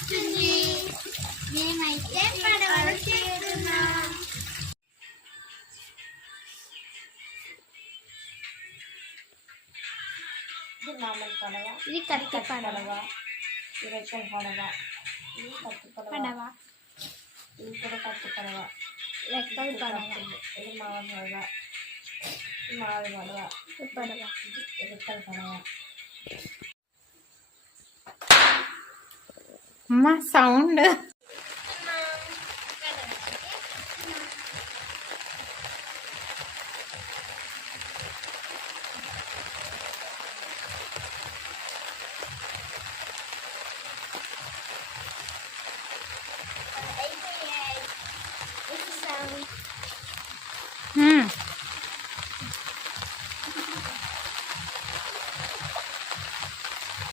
వస్తుంది. మేమైతే పడవలు చేస్తున్నాం. ఇది మామూలు పడవ, ఇది కత్తి పడవ, ఇది రెక్కల పడవ, ఇది కత్తి పడవ, ఇది కూడా కత్తి పడవ, రెక్కల పడవ, ఇది మామూలు పడవ, ఇది మామూలు పడవ, ఇది రెక్కల పడవ. అమ్మ సౌండ్